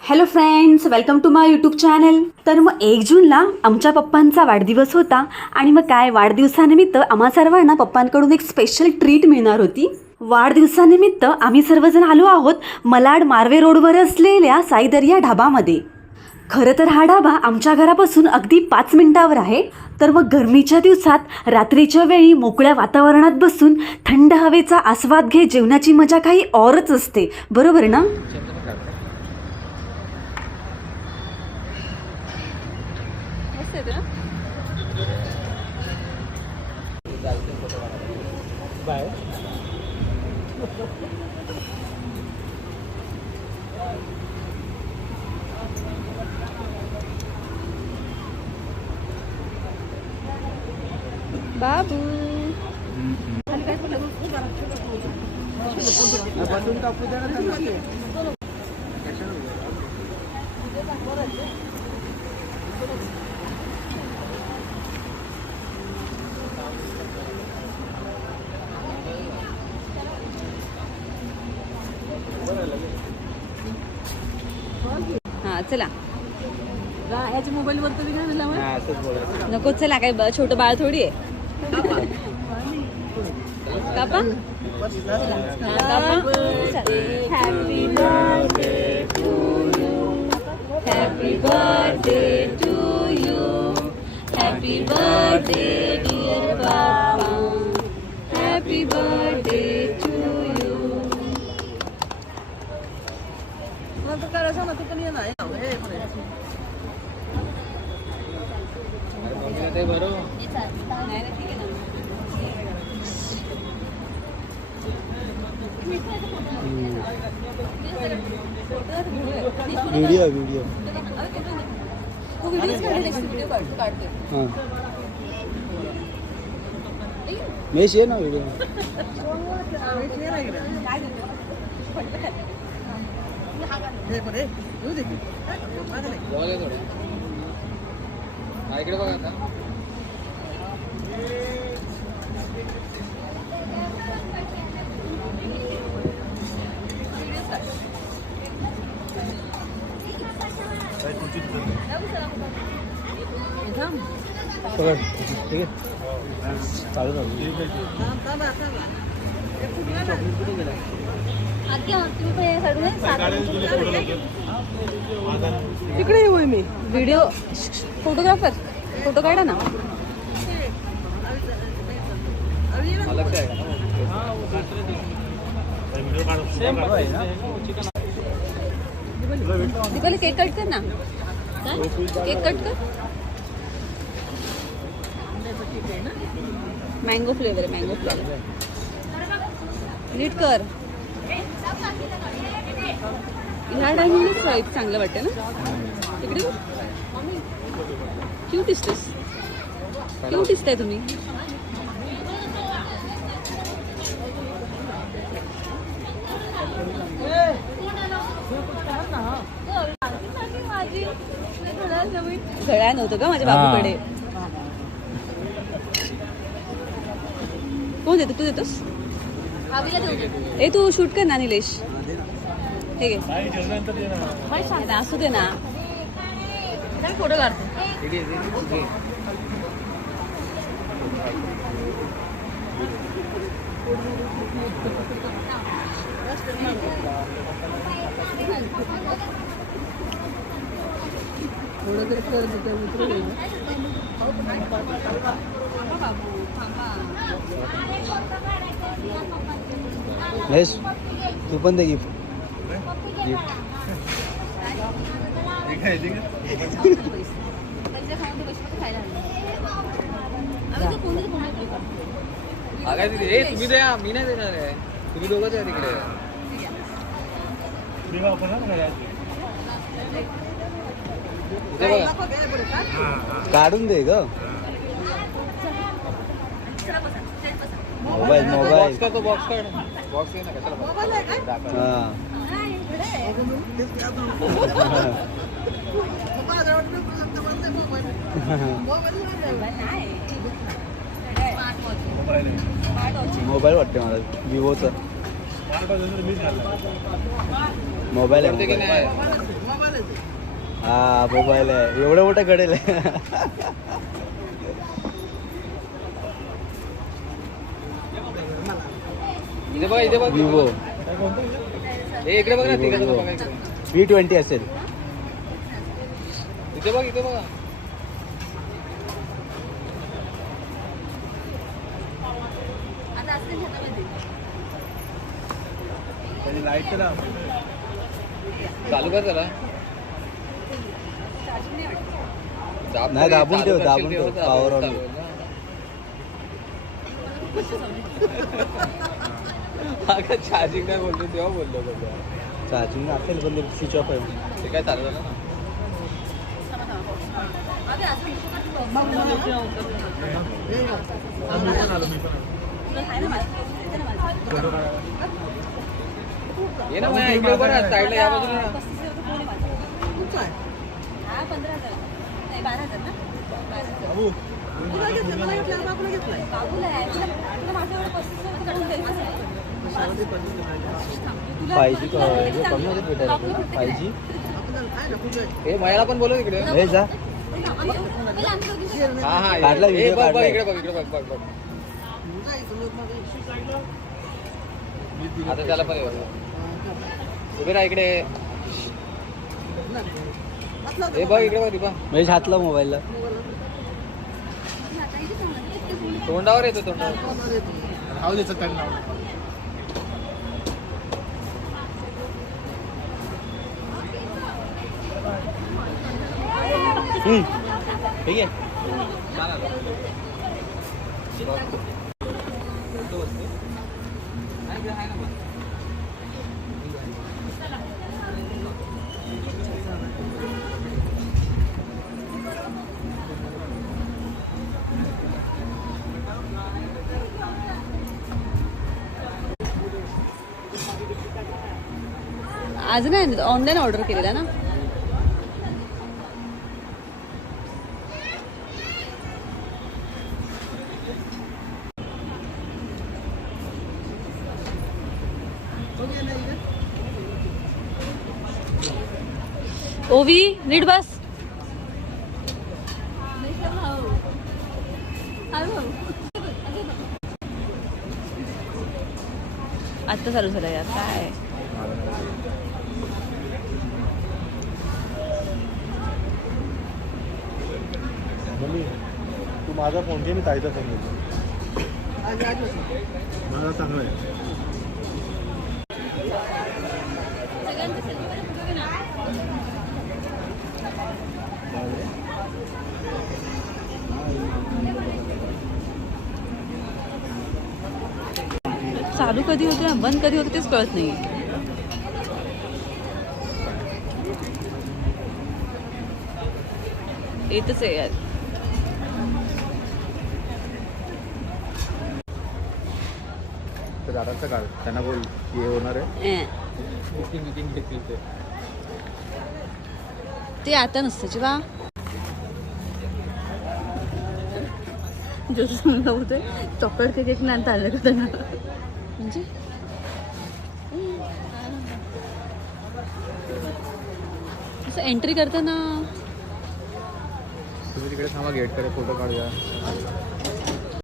Hello friends welcome to my YouTube channel तर मग एक जूनला आमच्या पप्पांचा वाढदिवस होता आणि मग काय वाढदिवसानिमित्त आम्हा सर्वांना पप्पांकडून एक स्पेशल ट्रीट मिळणार होती. वाढदिवसानिमित्त आम्ही सर्वजण आलो आहोत मलाड मार्वे रोडवर असलेल्या साईदर्या ढाबामध्ये. खरं तर हा ढाबा आमच्या घरापासून अगदी पाच मिनिटावर आहे. तर मग गरमीच्या दिवसात रात्रीच्या वेळी मोकळ्या वातावरणात बसून थंड हवेचा आस्वाद घे जेवणाची मजा काही औरच असते. बरोबर ना? dedi? Bye. Babu. Hani ben चला. याच्या मोबाईल वर काय हा. नको चला काय ब- छोटं बाळ थोडी आहे. कापा. Happy birthday to you happy birthday to you happy birthday हे पुढे. ते बरोबर व्हिडिओ व्हिडिओ हां मेश ये ना व्हिडिओ ये ना इकडे. बघा आता. ठीक आहे. चालू तिकडे येऊ मी. व्हिडिओ फोटोग्राफर फोटो काढा ना. मला दीपाली केक कट कर ना. केक कट कर. मँगो फ्लेवर आहे मँगो फ्लेवर नीट कर. ह्या टायमिंगच एक चांगलं वाटतं ना? तिकडे क्यूट दिसतेस. क्यूट दिसताय तुम्ही. घड्याळ नव्हतं का माझ्या बाबूकडे. कोण देतो? तू देतोस? ए तू शूट कर ना निलेश हे घे आता असू दे ना फोटो काढतो ठीक आहे, ठीक आहे. थोडं तरी कर तिथे उतरू दे ना. महेश तू पण दे गिफ्ट गिफ्ट तुम्ही द्या मी नाही देणार आहे तुम्ही दोघंच आहे तिकडे इथे बघा. नको घे, पुढे काढ. काढून दे ग मोबाईल मोबाईल तो बॉक्स काढ बॉक्स ना. कशाला मोबाईल वाटते मला. विवोचा मोबाईल आहे. हा मोबाईल आहे. एवढं मोठं कडेल आहे इथे बघा इथे बघ. विवो हे इकडे बघ ना तिकडे बघा इकडे. व्ही ट्वेंटी असेल. इथे बघ इथे बघा. लाइट तर चालू कर जरा. दाब नाही, तरी, दाबून चालू ठेव, दाबून ठेव, चालू. चालू. अगं चार्जिंग नाही बोलतो तेव्हा बोललो बोललो चार्जिंग असेल पण स्विच ऑफ आहे ते काय चालू झालं ना ये ना माझ्या इकडे बघा साईडला या बाजूला ना. आहे. तुला घेतलं, मला घेतलं, बाबूला घेतलं. फाय जी कमी मध्ये भेटायला फाय जी मयाला पण बोलव इकडे. हे जा. हा हा काढला बघ. इकडे बघ इकडे बघ बघ बघ. आता त्याला पण उभे राहा इकडे. ए बघ इकडे बघ दीपा. महेश हातला मोबाईलला. तोंडावर येतो तोंडावर. हम्म. ठीक आहे आज नाही ऑनलाईन ऑर्डर केलेला ना. ओवी नीट बस. आत्ता चालू झालं यार काय? तू माझा फोन घे मी ताईचा फोन घेतो. आज आज होतं. मला चांगला आहे चालू कधी होते बंद कधी होते तेच कळत नाही येतच आहे यार. दादाचं काढ त्यांना बोल हे होणार आहे. घेतली ते. ते आता नसतं जेव्हा जसं मुलगा होते चॉकलेट केक एक नाही आलं का त्यांना? म्हणजे? असं एंट्री करताना? तुम्ही तिकडे थांबा गेटकडे फोटो काढूया.